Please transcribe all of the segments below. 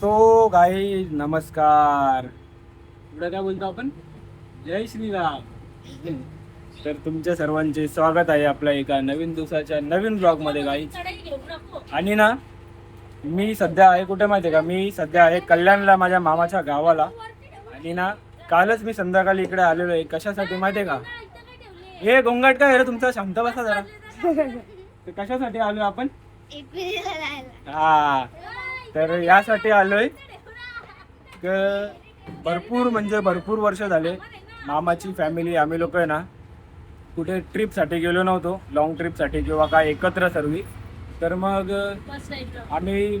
So गाई नमस्कार. पुढे काय बोलतो आपण? जय श्रीराम. तर तुमच्या सर्वांचे स्वागत आहे आपल्या एका नवीन दिवसाच्या नवीन ब्लॉग मध्ये गाई. आणि ना मी सध्या आहे कुठे माहिती आहे का? मी सध्या आहे कल्याणला, माझ्या मामाच्या गावाला. आणि ना कालच मी संध्याकाळी इकडे आलेलो आहे. कशासाठी माहिती आहे का? हे गोंगाट काय रे तुमचा? शांत बसा जरा. तर कशासाठी आलोय आपण? हा, तर यासाठी आलोय भरपूर वर्ष झाले मामाची फॅमिली आम्ही लोक आहे ना कुठे ट्रिपसाठी गेलो नव्हतो, लॉंग ट्रिपसाठी किंवा काय एकत्र सर्व. तर मग आम्ही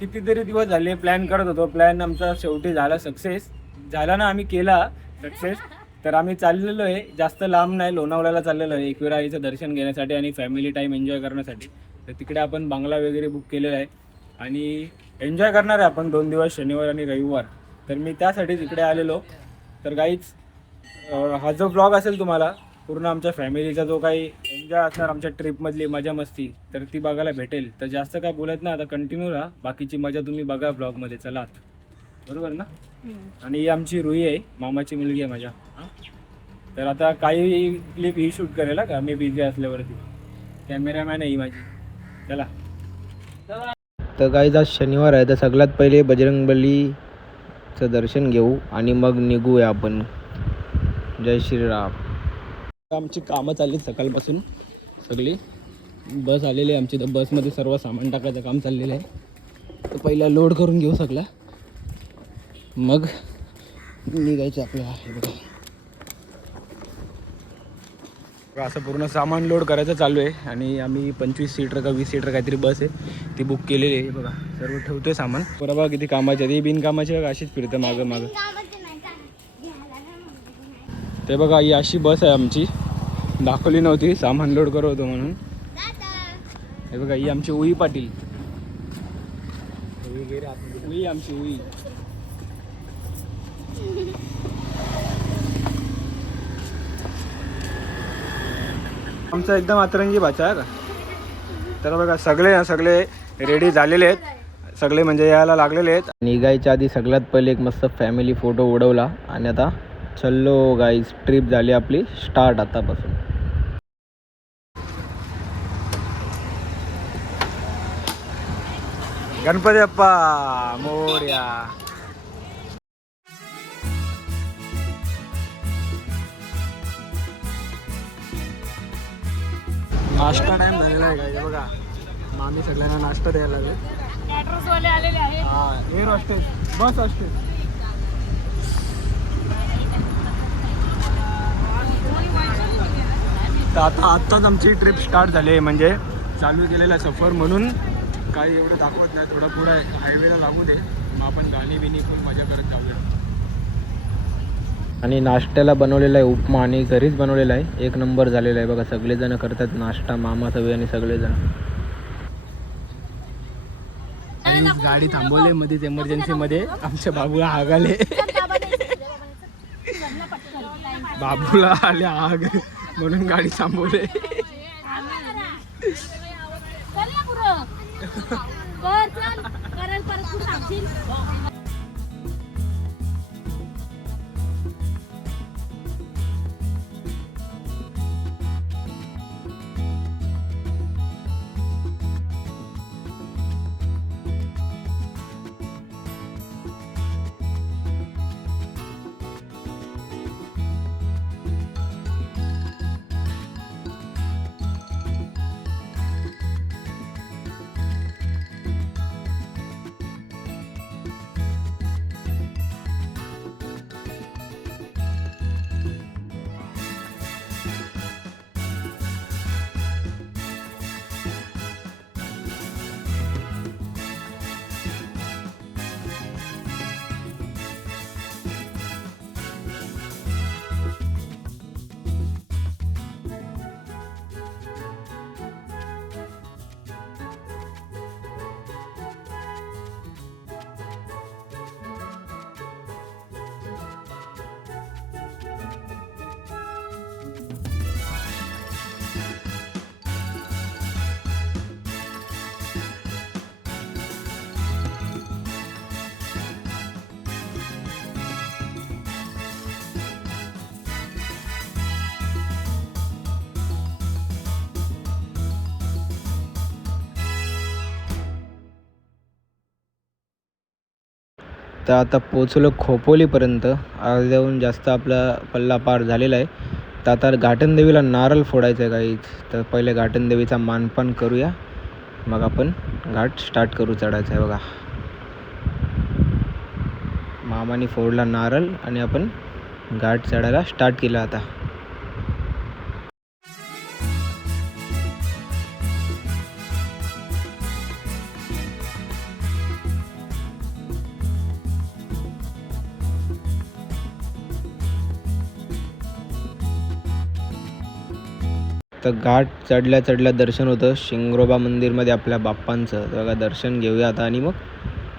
कितीतरी दिवस झाले प्लॅन करत होतो. प्लॅन आमचा शेवटी झाला, सक्सेस झाला ना, आम्ही केला सक्सेस. तर आम्ही चाललेलो आहे, जास्त लांब नाही, लोणावळ्याला चाललेलो आहे एकविराईचं दर्शन घेण्यासाठी आणि फॅमिली टाईम एन्जॉय करण्यासाठी. तर तिकडे आपण बंगला वगैरे बुक केलेला आहे आणि एन्जॉय करणार आहे आपण 2 दिवस, शनिवार आणि रविवार. तर मी त्यासाठी तिकडे आलेलो. तर गाईच हा जो ब्लॉग असेल तुम्हाला पूर्ण आमच्या फॅमिलीचा जो काही एन्जॉय असणार आमच्या ट्रिपमधली मजा मस्ती, तर ती बघायला भेटेल. तर जास्त काय बोलत नाही आता, कंटिन्यू राहा, बाकीची मजा तुम्ही बघा ब्लॉगमध्ये. चला बरोबर ना. आणि ही आमची रुई आहे, मामाची मुलगी आहे माझ्या. तर आता काही क्लिप ही शूट करेल का मी बिझी असल्यावरती. कॅमेरामॅन आहे ही माझी. चला. तर गाईज आज शनिवार आहे, तर सगळ्यात पहिले बजरंगबलीचं दर्शन घेऊ आणि मग निघूया आपण. जय श्रीराम. आमची कामं चालली सकाळपासून सगळी. बस आलेली आहे आमची, तर बसमध्ये सर्व सामान टाकायचं काम चाललेलं आहे. तर पहिला लोड करून घेऊ सगळं, मग निघायचं आपलं. आहे बघा, असं पूर्ण सामान लोड करायचं चालू आहे. आणि आम्ही 25 सीटर का 20 सीटर काहीतरी बस आहे ती बुक केलेली आहे. बघा सर्व ठेवतोय सामान. बरोबर किती कामाची आहे, बिनकामाची अशीच फिरते मागं मागं. ते बघा ही अशी बस आहे आमची, दाखवली नव्हती, सामान लोड करत होतो म्हणून. हे बघा ही आमची उई पाटील, उई आमची उई. आमचा एकदम अतरंगी भाचा आहे का. तर बघा सगळे रेडी झालेले आहेत, सगळे म्हणजे यायला लागलेले आहेत. निघायच्या आधी सगळ्यात पहिले एक मस्त फॅमिली फोटो उडवला आणि आता चल्लो गाईज. ट्रिप झाली आपली स्टार्ट आतापासून. गणपती बाप्पा मोरया. नाश्ता टाइम झालेला आहे का बघा. मामी सगळ्यांना नाश्ता द्यायला लागले. एअर हॉस्टेस, बस हॉस्टेस. तर आत्ताच आमची ट्रिप स्टार्ट झाली आहे, म्हणजे चालू केलेला सफर, म्हणून काही एवढं दाखवत नाही. थोडा पुढे हायवेला लागू दे, मग आपण गाणी बिनी खूप मजा करत जाऊया. आणि नाश्त्याला बनवलेला आहे उपमा आणि घरीच बनवलेला आहे, 1 नंबर झालेला आहे. बघा सगळेजण करतात नाश्ता, मामा सगळे आणि सगळेजण. गाडी थांबवले मध्येच एमर्जन्सी मध्ये, आमच्या बाबूला आग आले. बाबूला आले आग म्हणून गाडी थांबवले. तर आता पोचलो खोपोलीपर्यंत. अर्ध्याहून जास्त आपला पल्ला पार झालेला आहे. तर आता घाटनदेवीला नारळ फोडायचं आहे काहीच. तर पहिले घाटनदेवीचा मानपान करूया, मग आपण घाट स्टार्ट करू चढायचं आहे. बघा, मामाने फोडला नारळ आणि आपण घाट चढायला स्टार्ट केला आता. तर घाट चढल्या चढल्या दर्शन होतं शिंगरोबा मंदिरमध्ये आपल्या बाप्पांचं. तर बघा, दर्शन घेऊया आता आणि मग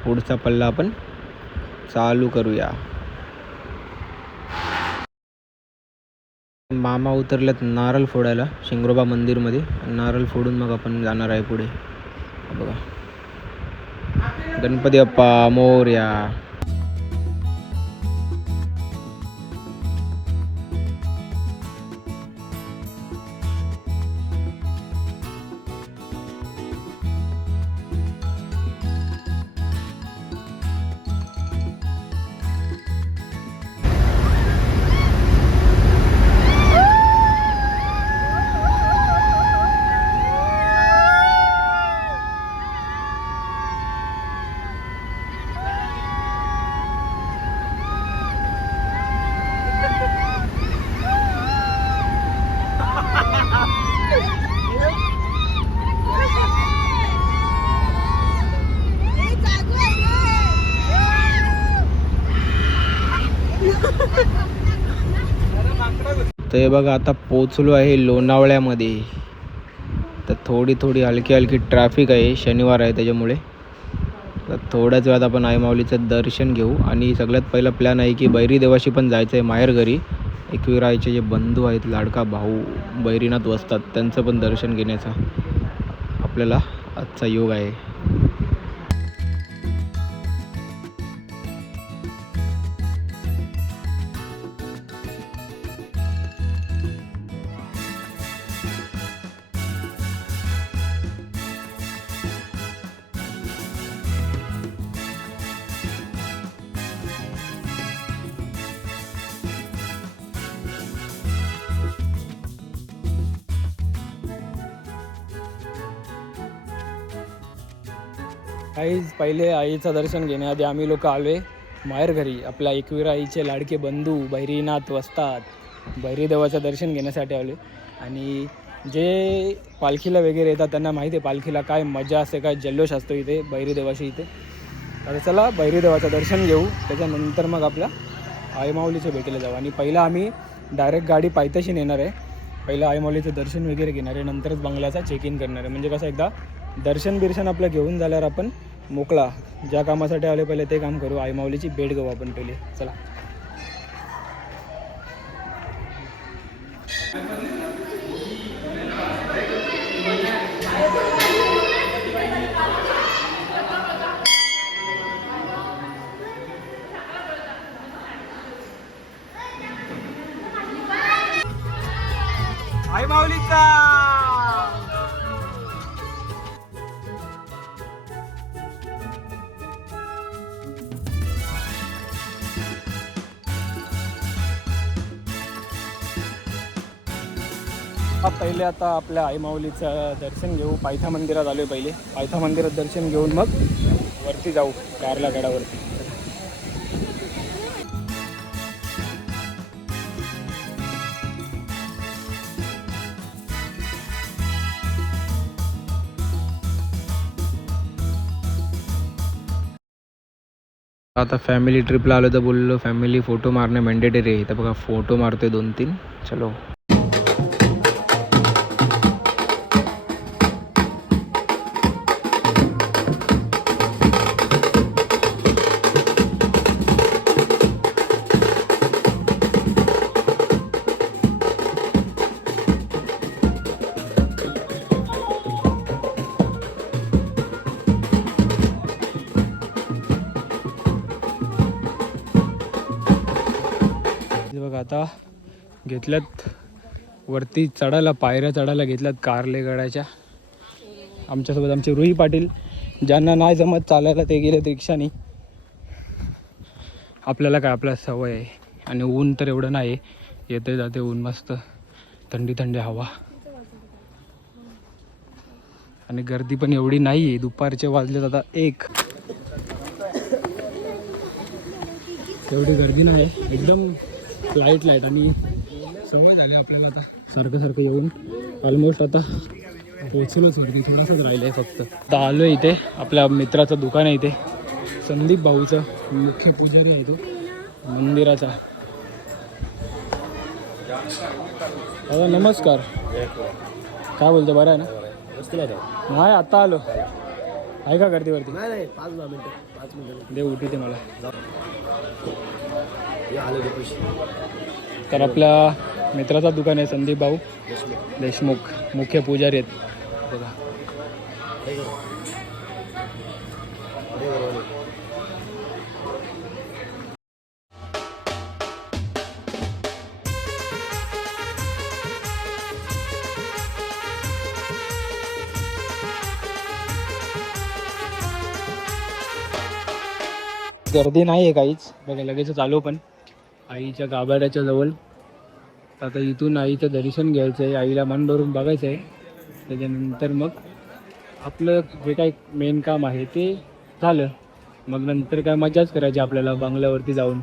पुढचा पल्ला आपण चालू करूया. मामा उतरल्यात नारळ फोडायला शिंगरोबा मंदिरमध्ये. नारळ फोडून मग आपण जाणार आहे पुढे. बघा, गणपती बाप्पा मोरया. तर हे बघा, आता पोचलो आहे लोणावळ्यामध्ये. तर थोडी हलकी ट्रॅफिक आहे, शनिवार आहे त्याच्यामुळे. तर थोड्याच वेळात आपण आईमाऊलीचं दर्शन घेऊ. आणि सगळ्यात पहिला प्लॅन आहे की बैरी देवाशी पण जायचं आहे माहेर घरी. एकविराईचे जे बंधू आहेत, लाडका भाऊ बैरीनाथ वस्तात, त्यांचं पण दर्शन घेण्याचा आपल्याला आजचा योग आहे. काहीच पहिले आईचं दर्शन घेण्याआधी आम्ही लोक आलो आहे माहेर घरी. आपल्या एकविरा आईचे लाडके बंधू बैरीनाथ वस्तात, बैरी देवाचं दर्शन घेण्यासाठी आलो. आणि जे पालखीला वगैरे येतात त्यांना माहिती आहे पालखीला काय मजा असते, काय जल्लोष असतो इथे बैरी देवाशी इथे. आता चला बैरी देवाचं दर्शन घेऊ, त्याच्यानंतर मग आपल्या आईमाऊलीच्या भेटीला जाऊ. आणि पहिला आम्ही डायरेक्ट गाडी पायथ्याशी नेणार आहे. पहिलं आईमाऊलीचं दर्शन वगैरे घेणार आहे, नंतरच बंगल्याचा चेक इन करणार आहे. म्हणजे कसं एकदा दर्शन आपलं घेऊन झाल्यावर आपण मोकळा, ज्या कामासाठी आले पहिले ते काम करू. आईमाऊलीची भेट घेऊ आपण पहिले. चला. आईमाऊलीचा पहिले आता आपल्या आईमाऊलीचं दर्शन घेऊ. पायथा मंदिरात आलो आहे पहिले. पायथा मंदिरात दर्शन घेऊन मग वरती जाऊ कारला गडावरती. आता फॅमिली ट्रिपला आलो तर बोललो फॅमिली फोटो मारणे मॅन्डेटरी आहे. तर बघा, फोटो मारतोय 2-3. चलो. बघा, आता घेतल्यात वरती चढायला, पायऱ्या चढायला घेतल्यात कारले गडाच्या. आमच्यासोबत आमचे रुई पाटील, ज्यांना नाही जमत चालायला ते गेलेत रिक्षाने. आपल्याला काय आपल्या सवय आहे. आणि ऊन तर एवढं नाही, येते जाते ऊन, मस्त थंडी थंडी हवा. आणि गर्दी पण एवढी नाही आहे. दुपारचे वाजले आता 1. एवढी गर्दी नाही आहे, एकदम लाईट आणि सवय झाली आपल्याला आता सारखं सारखं येऊन. ऑलमोस्ट आता पोचलोच वरती, थोडंसंच राहिलं आहे फक्त. आता आलो इथे, आपल्या मित्राचं दुकान आहे इथे, संदीप भाऊचं, मुख्य पुजारी आहे तो मंदिराचा. दादा नमस्कार, काय बोलतो, बरं आहे ना? नाही आता आलो, आहे का गर्दीवरती? नाही 5 मिनिटं दे उठी ते मला. तर आपल्या मित्राचा दुकान आहे संदीप भाऊ देशमुख, मुख्य पुजारी आहेत बघा. गर्दी नाही आहे काहीच बघा, लगेच चालू पण आईच्या गाभाऱ्याच्या जवळ. आता इथून आईचं दर्शन घ्यायचं आहे, आईला मन भरून बघायचं आहे. त्याच्यानंतर मग आपलं जे काही मेन काम आहे ते झालं. मग नंतर काय मजाच करायची आपल्याला बंगल्यावरती जाऊन.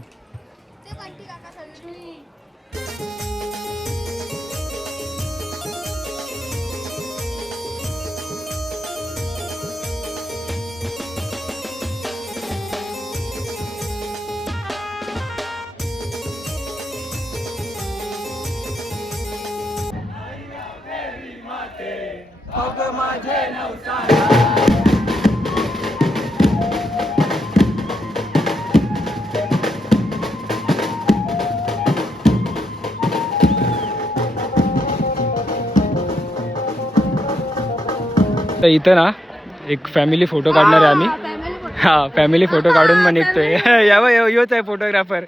तर इथं ना एक फॅमिली फोटो काढणार आहे आम्ही. हा फॅमिली फोटो काढून मग निघतोय. यावं योच आहे फोटोग्राफर.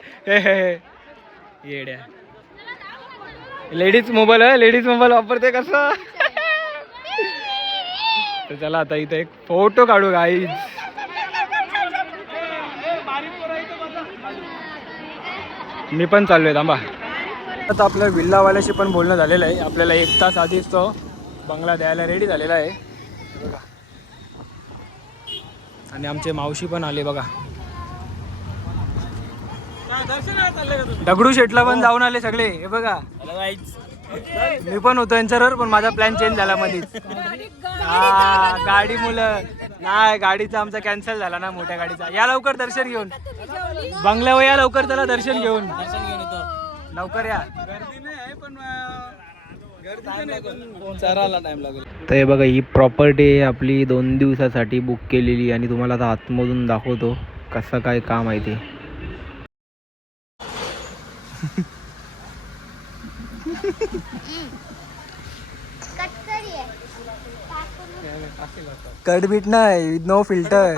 येड्या लेडीज मोबाईल वापरते कसं. तर चला आता इथं एक फोटो काढू गाईज. मी पण चाललोय थांबा. आता आपल्या विल्लावाल्याशी पण बोलणं झालेलं आहे. आपल्याला 1 तास आधीच तो बंगला द्यायला रेडी झालेला आहे बघा. आणि आमचे मावशी पण आले बघा. दगडूशेठला पण जाऊन आले सगळे हे बघा. मी पण होतो यांच्याबरोबर, पण माझा प्लॅन चेंज झाला मध्येच. हा गाडी मुलं नाही, गाडीचा आमचा कॅन्सल झाला ना, मोठ्या गाडीचा. या लवकर दर्शन घेऊन बंगल्यावर या लवकर, चला दर्शन घेऊन लवकर या. तर हे बघा, ही प्रॉपर्टी आहे आपली 2 दिवसासाठी बुक केलेली. आणि तुम्हाला आता आतमधून दाखवतो कसं काय काम आहे ते. कटबीट नाही, नो फिल्टर.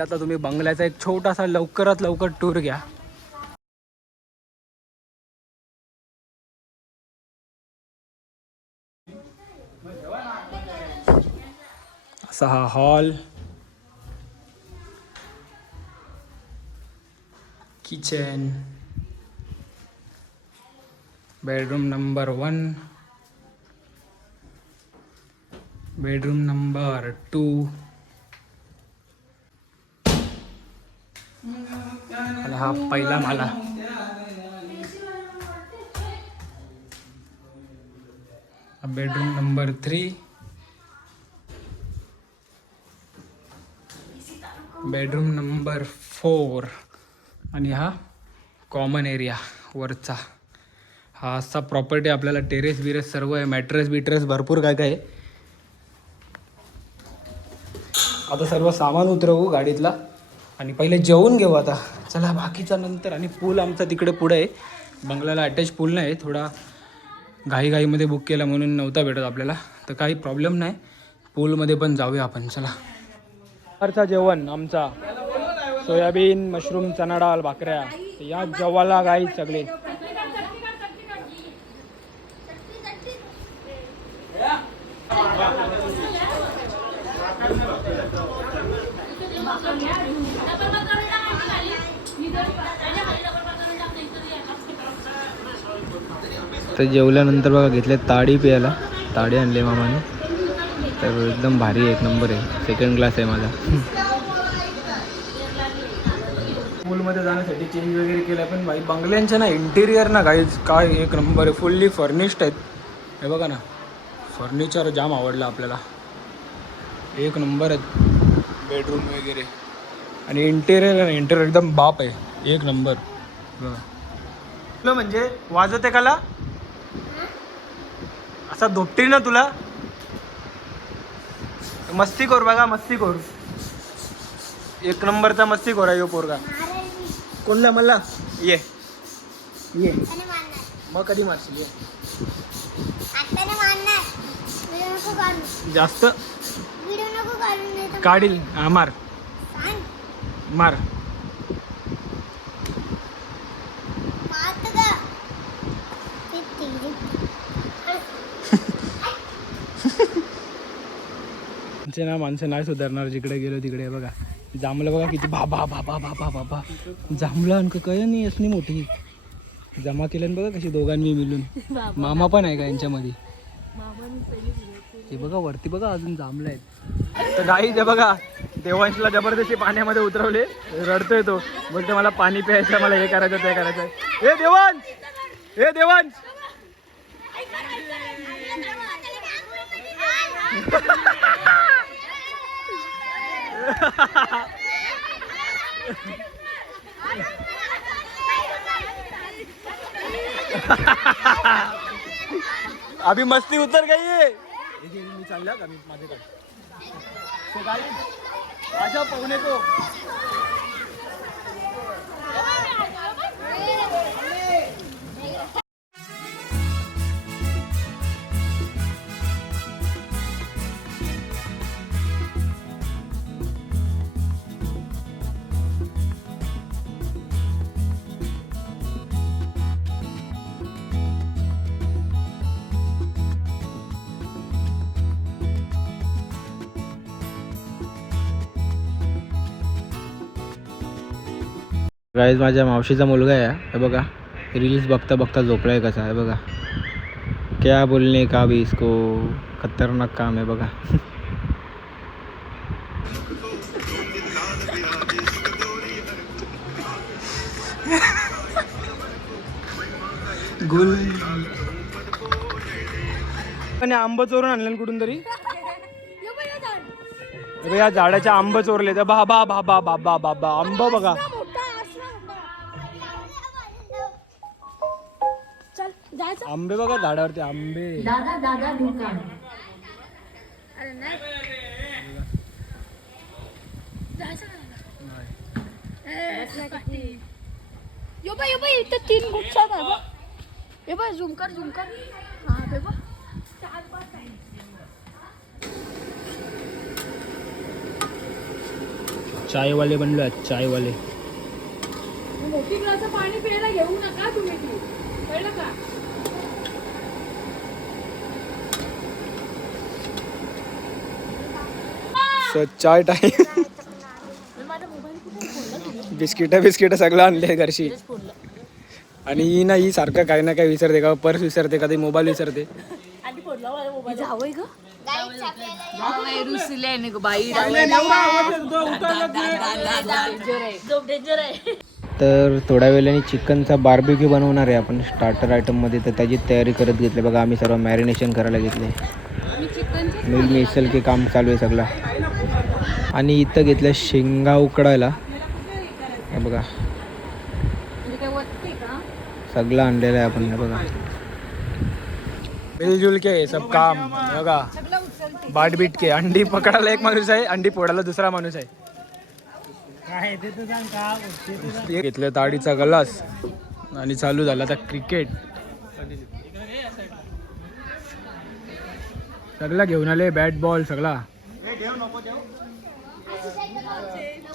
आता तुम्ही बंगल्याचा एक छोटासा लवकरात लवकर टूर घ्या. असा हा hall, kitchen, bedroom number 1, bedroom number 2, आणि हा पहिला माला. बेडरूम नंबर 3, बेडरूम नंबर 4, आणि हा कॉमन एरिया वरचा. हा असा प्रॉपर्टी आपल्याला टेरेस बिरेस सर्व आहे, मॅट्रेस बिट्रेस भरपूर काय काय आहे. आता सर्व सामान उतरवू गाडीतला आणि पहिले जेवून घेऊ आता. चला बाकीचा नंतर. आणि पूल आमचा तिकडे पुढे आहे, बंगल्याला अटॅच पूल नाही, थोडा घाईमध्ये बुक केला म्हणून नव्हता भेटत आपल्याला. तर काही प्रॉब्लेम नाही, पूलमध्ये पण जाऊया आपण. चला. दुपारचा जेवण आमचा सोयाबीन, मशरूम, चना डाळ, भाकऱ्या. या जेवायला गाई सगळे. तर जेवल्यानंतर बघा घेतले ताडी प्यायला. ताडी आणले मामाने, तर एकदम भारी आहे, एक नंबर आहे, सेकंड क्लास आहे माझा. पूलमध्ये जाण्यासाठी चेंज वगैरे केलं पण भाई बंगल्यांच्या ना इंटिरियर ना गाईज काय एक नंबर आहे, फुल्ली फर्निश्ड आहेत. हे बघा ना, फर्निचर जाम आवडलं आपल्याला, एक नंबर आहेत बेडरूम वगैरे. आणि इंटेरियर एकदम बाप आहे, एक नंबर. बघा म्हणजे वाजते काला असा धोपटी ना तुला, मस्ती खोर बघा, मस्ती खोर, एक नंबरचा मस्ती खोर आहे यो पोरगा. कोणला मला ये ये मग कधी मारशील ये जास्त काढील. हा मार मार. ना माणसं नाही सुधारणार जिकडे गेलो तिकडे. बघा जांभलं बघा किती बाबा बाबा बाबा बाबा जांभलं आणखं काय नाही असली मोठी जमा केल्यान बघा कशी दोघांनी मिळून. मामा पण आहे का यांच्यामध्ये? हे बघा वरती बघा अजून जांभलं आहेत. तर गाई ते बघा देवांशला जबरदस्ती पाण्यामध्ये उतरवले, रडतोय तो, बोलते मला पाणी प्यायचं, मला हे करायचं ते करायचं. हे देवांश, हे देवांश अभी मस्ती उतर गई है. मी चालला का मी माझ्याकडे. तो गाई आजा पवने को गाईज माझ्या मावशीचा मुलगा आहे. हे बघा रील्स बघता बघता झोपलाय कसा आहे बघा. क्या बोलने का भी इसको, खतरनाक काम आहे बघा. गुल आणि आंब चोरून आणलं कुठून तरी. या झाडाच्या आंब चोरले तर बाबा बाबा बाबा बाबा आंब बघा. आंबे बघा झाडावरती आंबे. दादा दादा दुकान यो बाई इथं 3 गुच्छा आहे बघ. हे बाई झूम कर हा बे बघ. चाय वाले बनलो आहेत, चाय वाले. मोठी ग्लास पाणी प्यायला घेऊ नका तुम्ही, कळलं का? चाय टाइम. बिस्किट सगळं आणले घरशी. आणि ही ना ही सारखं काही ना काही विसरते, का पर्स विसरते, कधी मोबाईल विसरते. तर थोड्या वेळाने चिकनचा बार्बिक्यू बनवणार आहे आपण स्टार्टर आयटममध्ये. तर त्याची तयारी करत घेतली बघा. आम्ही सर्व मॅरिनेशन करायला घेतले. मिल मिसल के काम चालू आहे सगळं. आणि इथं घेतलं शेंगा उकडायला. हे बघा सगळं आणलेलं आहे आपण. हे बघा मिलजुल के सब काम. बघा बाट बीट के. अंडी पकडायला एक माणूस आहे, अंडी फोडायला दुसरा माणूस आहे. घेतलं ताडीचा ग्लास आणि चालू झाला आता क्रिकेट. सगळा घेऊन आले, बॅट बॉल सगळा.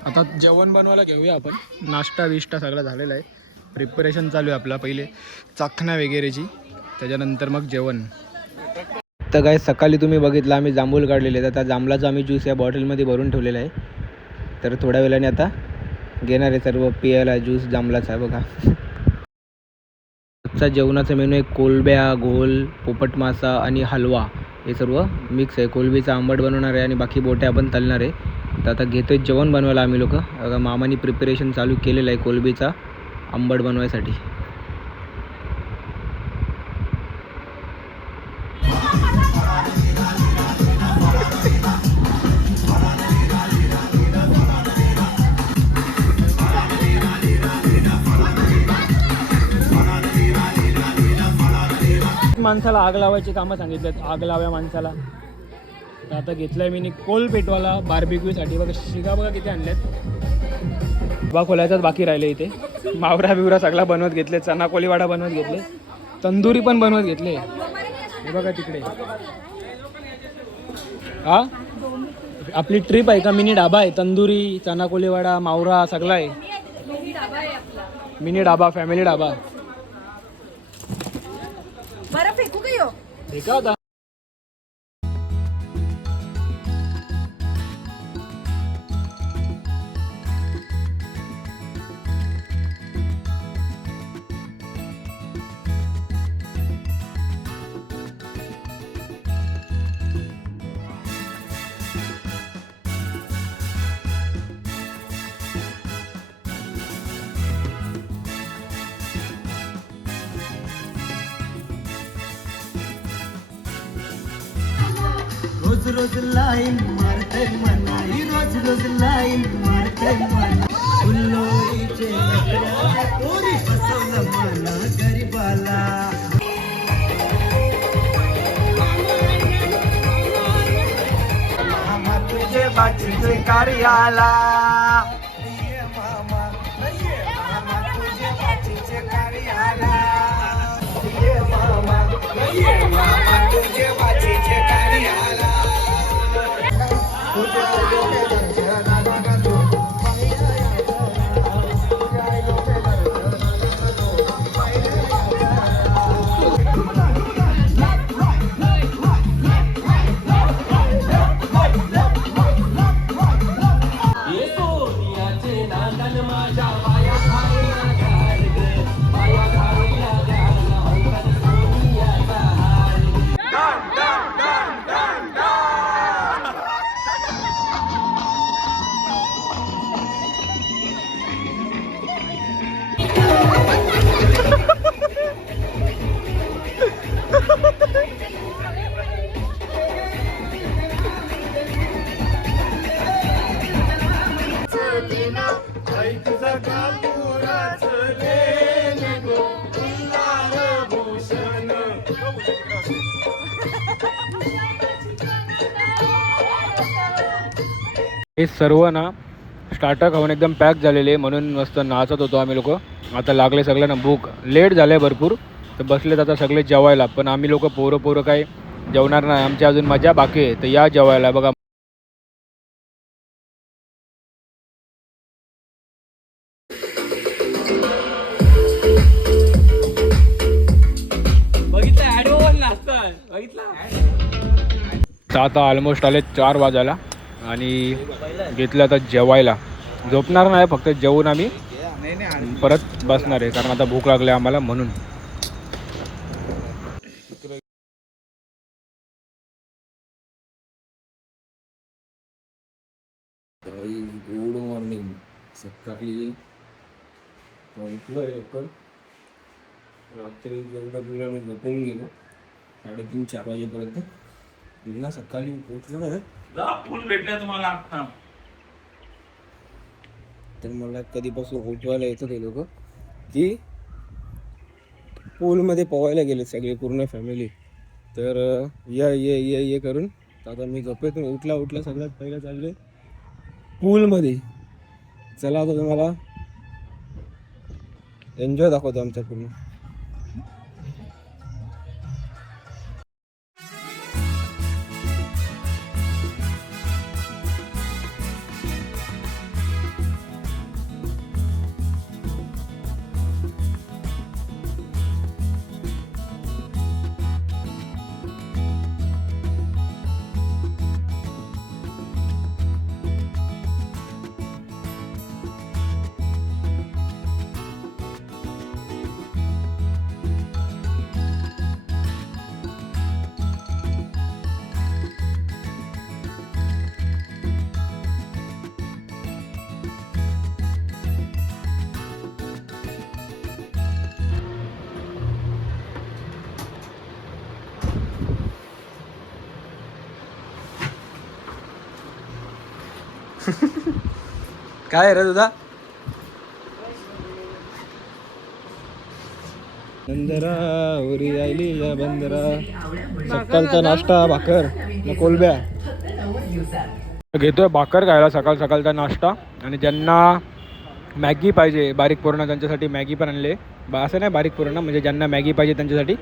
आता जेवण बनवायला घेऊया आपण. नाश्ता बिष्टा सगळा झालेला आहे, प्रिपरेशन चालू आहे आपला. पहिले चाखण्या वगैरेची, त्याच्यानंतर मग जेवण. तर काय सकाळी तुम्ही बघितलं आम्ही जांभूळ काढलेले, तर त्या जांभळाचा आम्ही ज्यूस या बॉटलमध्ये भरून ठेवलेला आहे. तर थोड्या वेळाने आता घेणार आहे सर्व पियाला ज्यूस जांभळाचा आहे बघा. आजचा जेवणाचा मेनू आहे कोलब्या, घोल, पोपट मासा आणि हलवा. हे सर्व मिक्स आहे. कोलबीचा आंबट बनवणार आहे आणि बाकी बोटे आपण तलणार आहे. तर आता घेतोय जेवण बनवायला आम्ही लोक. मामानी प्रिपरेशन चालू केलेलं आहे कोलबीचा आंबट बनवायसाठी. माणसाला आग लावायची कामं सांगितलेत. आग लाव्या माणसाला. तर आता घेतलाय मी कोल पेटवाला बार्बिक्यूसाठी. बघा शिगा बघा किती आणल्यात. बा खोलायचाच बाकी राहिले इथे. मावरा बिवरा सगळा बनवत घेतले. चना कोलीवाडा बनवत घेतले. तंदुरी पण बनवत घेतले. हे बघा तिकडे. हा आपली ट्रिप आहे का? मिनी डाबा आहे. तंदुरी, चना कोलीवाडा, मावरा सगळा आहे. मिनी डाबा, फॅमिली डाबा. बरं फेकू का यो? ठीक आहे. रोज रोज लाईन मारते मनाई, रोज रोज लाईन मारते मना. फुल्लोरीचे नखऱ्या तोरी फसवलं मला गरीबाला. मामा तुझे बाचीचे कार्याला. ये मामा, ये मामा तुझे बाचीचे कार्याला. ये मामा, ये मामा तुझे बाचीचे कार्याला. हे सर्व ना स्टार्टर खाऊन एकदम पॅक झालेले म्हणून मस्त नाचत होतो आम्ही लोक. आता लागले सगळ्यांना भूक. लेट झाले भरपूर. तर बसलेत आता सगळे जेवायला. पण आम्ही लोक पोरं काय जेवणार नाही. आमची अजून मजा बाकी आहे. तर या जेवायला. बघा तर आता ऑलमोस्ट आले 4 वाजायला आणि घेतलं आता जेवायला. झोपणार नाही, फक्त जेवून आम्ही परत बसणार आहे कारण आता भूक लागली आम्हाला म्हणून. Good morning. सकाळी रात्री जेवढं झोपून गेलो 3:30-4 वाजेपर्यंत. पुन्हा सकाळी उठलो भेटल्या तुम्हाला. तर मला कधीपासून उठवायला येतं ते लोक की पूलमध्ये पोहायला गेले सगळे पूर्ण फॅमिली. तर ये करून आता मी झोपेतून उठला सगळ्यात पहिलं चालले पूलमध्ये. चला आता तुम्हाला एन्जॉय दाखवतो आमच्या पूर्ण. काय रे तुझा बंदरा उरी आयली या बंदरा सकाळचा नाश्ता भाकर न कोलब्या घेतोय भाकर खायला सकाळ सकाळचा नाश्ता आणि ज्यांना मॅगी पाहिजे बारीक पोरांना त्यांच्यासाठी मॅगी पण आणले असं नाही बारीक पोरांना म्हणजे ज्यांना मॅगी पाहिजे त्यांच्यासाठी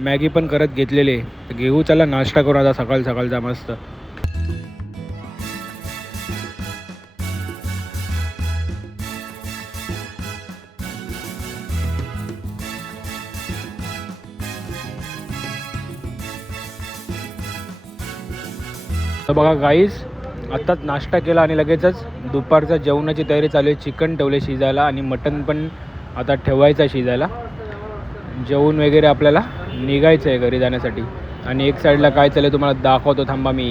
मॅगी पण करत घेतलेले तर घेऊ चला नाश्ता करू आता सकाळ सकाळचा मस्त तर बघा गाईस आत्ताच नाश्ता केला आणि लगेचच दुपारच्या जेवणाची तयारी चालू आहे चिकन ठेवले शिजायला आणि मटण पण आता ठेवायचं आहे शिजायला जेवण वगैरे आपल्याला निघायचं आहे घरी जाण्यासाठी आणि एक साईडला काय चालू आहे तुम्हाला दाखवतो थांबा मी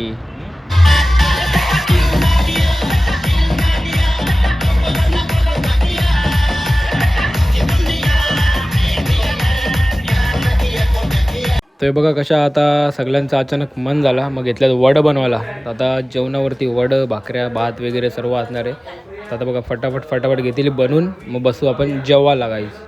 तर बघा कशा आता सगळ्यांचा अचानक मन झाला मग घेतल्यात वड बनवायला आता जेवणावरती वड भाकऱ्या भात वगैरे सर्व असणार आहे तर आता बघा फटाफट घेतली बनवून मग बसू आपण जेवायला गाईस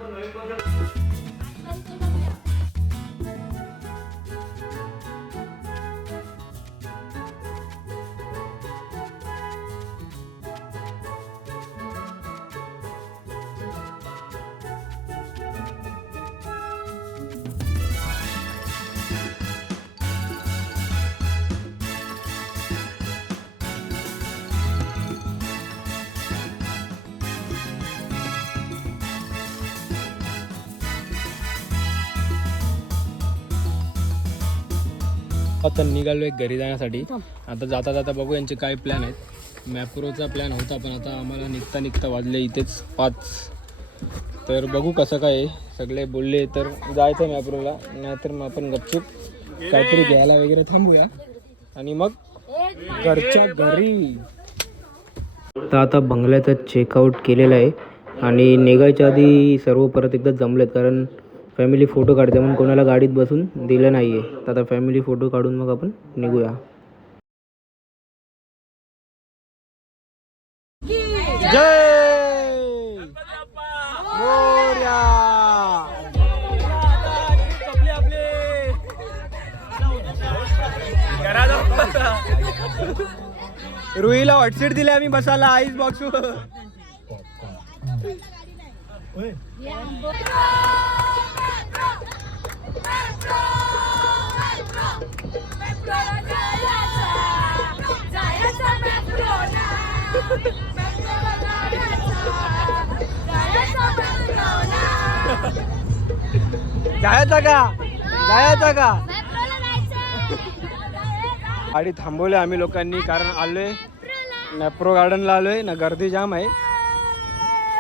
आता निघालो आहे घरी जाण्यासाठी आता जाता जाता बघू यांचे काय प्लॅन आहेत मॅप्रोचा प्लॅन होता पण आता आम्हाला निघता वाजले इथेच 5 तर बघू कसं काय आहे सगळे बोलले तर जायचं मॅप्रोला नाहीतर मग आपण गपचूप काहीतरी घ्यायला वगैरे थांबूया आणि मग घरच्या घरी तर आता बंगल्याचा चेकआउट केलेला आहे आणि निघायच्या आधी सर्व परत एकदा जमलेत कारण फॅमिली फोटो काढते म्हणून कोणाला गाडीत बसून दिलं नाही आहे तर आता फॅमिली फोटो काढून मग आपण निघूया जय मोरया रुईला हॉटसीट दिले आम्ही बसायला आईस बॉक्स जायचा का गाडी थांबवले आम्ही लोकांनी कारण आलोय मॅप्रो गार्डनला आलोय ना गर्दी जाम आहे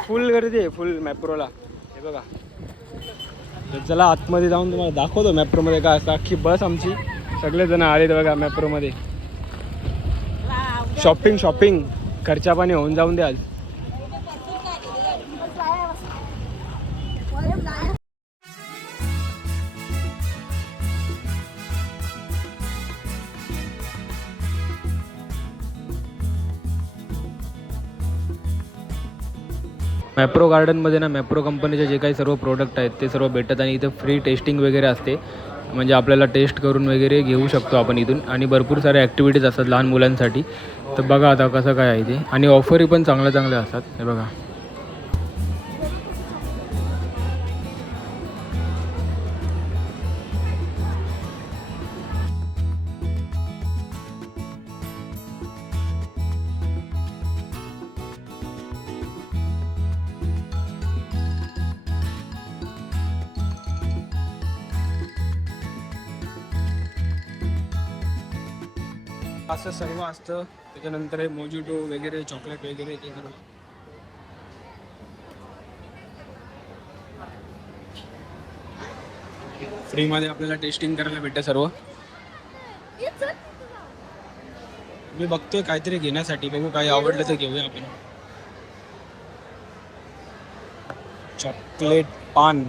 फुल गर्दी आहे फुल मॅप्रोला हे बघा तर चला आतमध्ये जाऊन तुम्हाला दाखवतो मॅप्रोमध्ये काय असतं अख्खी बस आमची सगळेजण आलेत बघा मॅप्रोमध्ये शॉपिंग खर्चा पाणी होऊन जाऊन द्याल मॅप्रो गार्डनमध्ये ना मॅप्रो कंपनीचे जे काही सर्व प्रोडक्ट आहेत ते सर्व भेटतात आणि इथं फ्री टेस्टिंग वगैरे असते म्हणजे आपल्याला टेस्ट करून वगैरे घेऊ शकतो आपण इथून आणि भरपूर साऱ्या ॲक्टिव्हिटीज असतात लहान मुलांसाठी तर बघा आता कसं काय आहे ते आणि ऑफरही पण चांगल्या असतात हे बघा असं सर्व असतं त्याच्यानंतर हे मोजिटो वगैरे चॉकलेट वगैरे ते सर्व फ्रीमध्ये आपल्याला टेस्टिंग करायला भेटतं सर्व मी बघतोय काहीतरी घेण्यासाठी बघू काही आवडलं तर घेऊया आपण चॉकलेट पान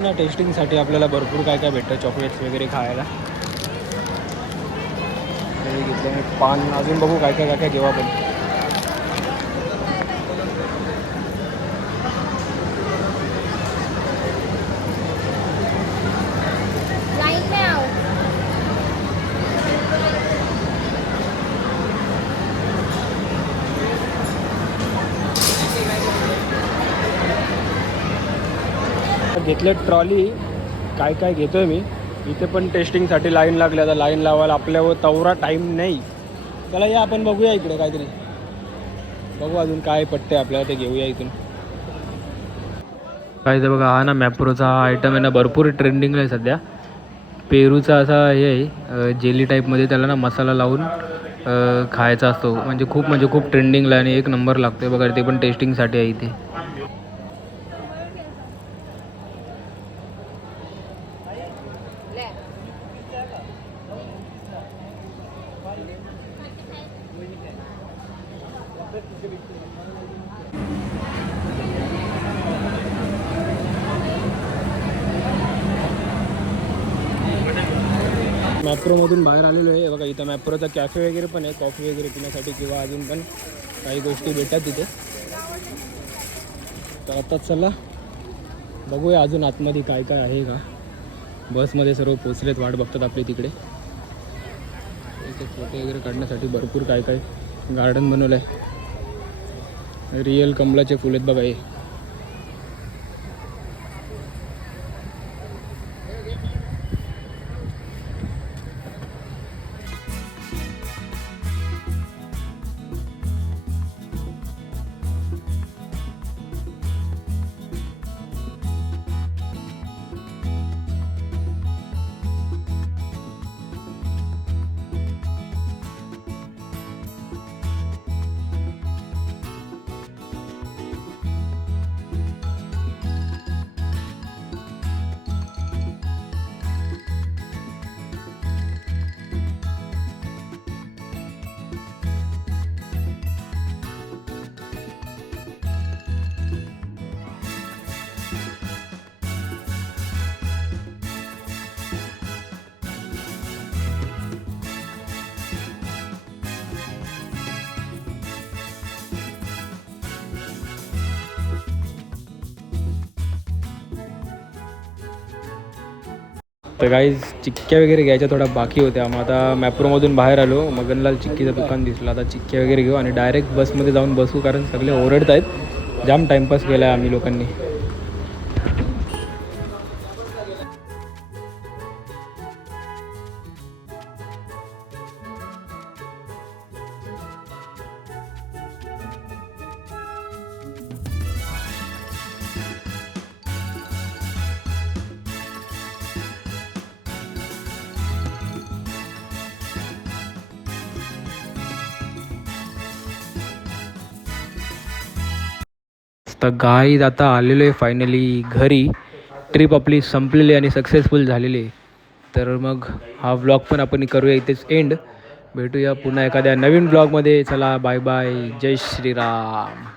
ना टेस्टिंगसाठी आपल्याला भरपूर काय काय भेटतं, चॉकलेट्स वगैरे खायला. हे घेतलं पान, अजून बघू काय काय काय काय घेऊ आपण. घेतलं ट्रॉली, काय काय घेतोय मी. इथे पण टेस्टिंगसाठी लाईन लागली. आता लाईन लावायला आपल्यावर तेवढा टाईम नाही. चला या आपण बघूया इकडे काहीतरी, बघू अजून काय पटते आपल्याला ते घेऊया इथून. काय ते बघा, हा ना मॅप्रोचा आयटम आहे ना, भरपूर ट्रेंडिंगला आहे सध्या. पेरूचा असा हे आहे, जेली टाईपमध्ये, त्याला ना मसाला लावून खायचा असतो. म्हणजे खूप ट्रेंडिंगला आणि एक नंबर लागतो बघा. ते पण टेस्टिंगसाठी आहे इथे. मॅप्रोमधून बाहेर आलेलो आहे बघा. इथं मॅप्रोचा कॅफे वगैरे पण आहे, कॉफी वगैरे पिण्यासाठी किंवा अजून पण काही गोष्टी भेटतात तिथे. तर आता चला बघूया अजून आतमध्ये काय काय आहे का. बसमध्ये सर्व पोचलेत, वाट बघतात आपली तिकडे. इथे फोटो वगैरे काढण्यासाठी भरपूर काय काय गार्डन बनवलं आहे. रिअल कमलाचे फुल आहेत बघा हे. तर काही चिक्क्या वगैरे घ्यायच्या थोडा बाकी होत्या. मग आता मॅप्रोमधून बाहेर आलो, मगनलाल चिक्कीचं दुकान दिसलं. आता चिक्क्या वगैरे घेऊ आणि डायरेक्ट बसमध्ये जाऊन बसू, कारण सगळे ओरडत आहेत. जाम टाईमपास केला आहे आम्ही लोकांनी. तर गाईज आता आलेलो आहे फायनली घरी. ट्रिप आपली संपलेली आणि सक्सेसफुल झालेली आहे. तर मग हा व्लॉग पण आपण करूया इथेच एंड. भेटूया पुन्हा एखाद्या नवीन ब्लॉगमध्ये. चला बाय बाय, जय श्रीराम.